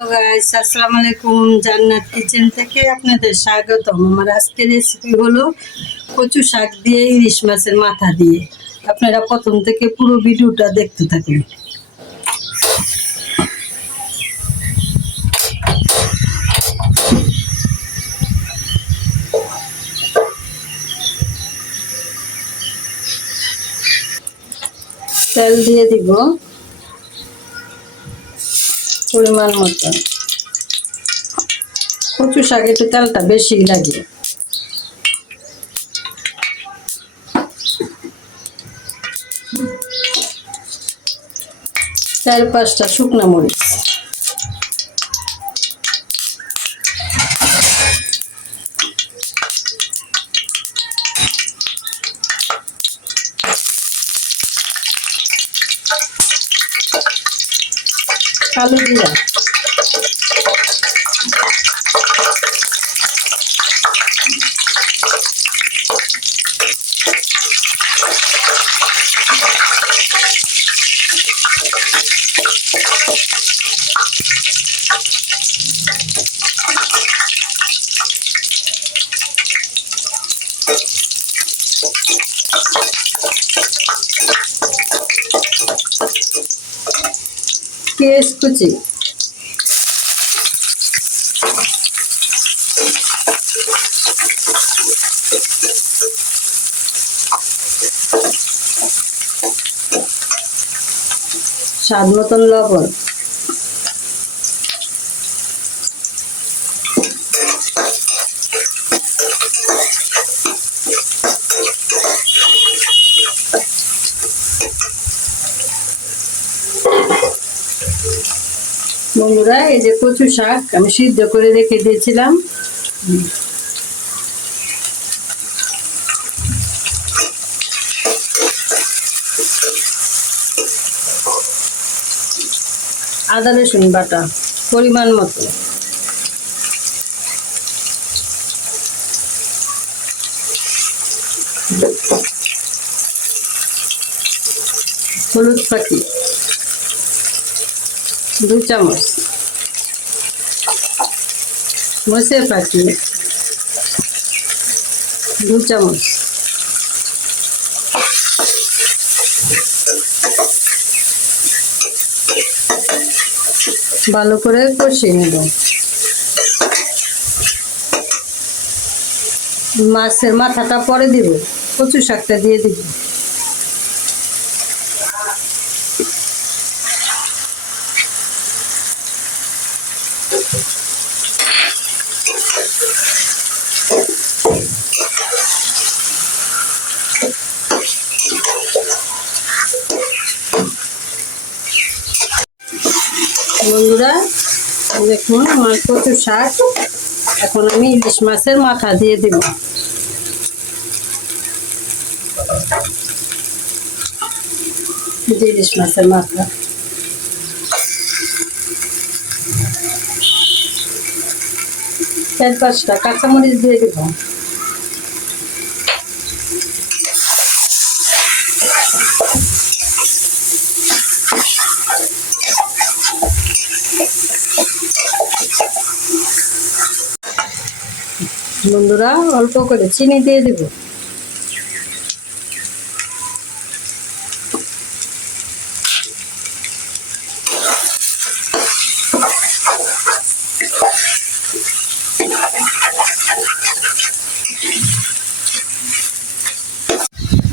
Guys আসসালামু আলাইকুম জান্নাত কিচেন থেকে আপনাদের স্বাগতম। আমার আজকের রেসিপি হলো কচু শাক দিয়ে ইলিশ মাছের মাথা দিয়ে। আপনারা প্রথম থেকে পুরো ভিডিওটা দেখতে থাকুন। তেল দিয়ে দিব। পরিমাণ মতো কচু শাকে একটু তেলটা বেশি লাগে। চার পাঁচটা শুকনো মরিচ। কালো জিরা পেঁয়াজ কুচি স্বাদ মতন লবণ। বন্ধুরা, এই যে কচু শাক আমি সিদ্ধ করে রেখে দিয়েছিলাম। আদা রসুন বাটা, পরিমাণ মতো। হলুদ পাখি, দু চামচ। মরিচের পাখি। দু চামচ। ভালো করে কষিয়ে নেব। মাছের মাথাটা পরে দিব। কচু শাকটা দিয়ে দিব। বন্ধুরা দেখুন আমার কচু শাক এখন আমি ইলিশ মাছের মাথা দিয়ে দেব যে ইলিশ মাছের মাথা পাঁচটা কাঁচামরিচ দিয়ে দেবো। বন্ধুরা অল্প করে চিনি দিয়ে দেব।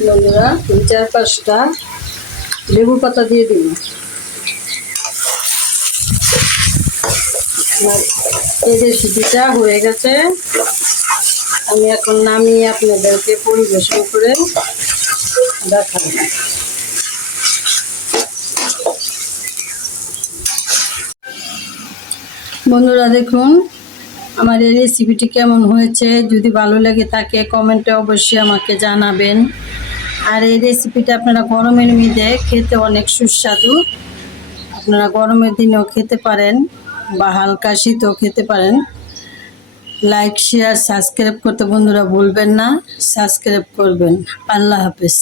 বন্ধুরা তিন চার পাঁচটা লেবু পাতা দিয়ে আমার এই রেসিপিটা হয়ে গেছে। আমি এখন নামিয়ে আপনাদেরকে পরিবেশন করে দেখাবো। বন্ধুরা, দেখুন, আমার এই রেসিপিটি কেমন হয়েছে? যদি ভালো লাগে থাকে, কমেন্টে অবশ্যই আমাকে জানাবেন। আর এই রেসিপিটা আপনারা গরমের মধ্যে খেতে অনেক সুস্বাদু। আপনারা গরমের দিনেও খেতে পারেন বা হালকা শীতও খেতে পারেন। লাইক শেয়ার সাবস্ক্রাইব করতে বন্ধুরা ভুলবেন না। সাবস্ক্রাইব করবেন। আল্লাহ হাফেজ।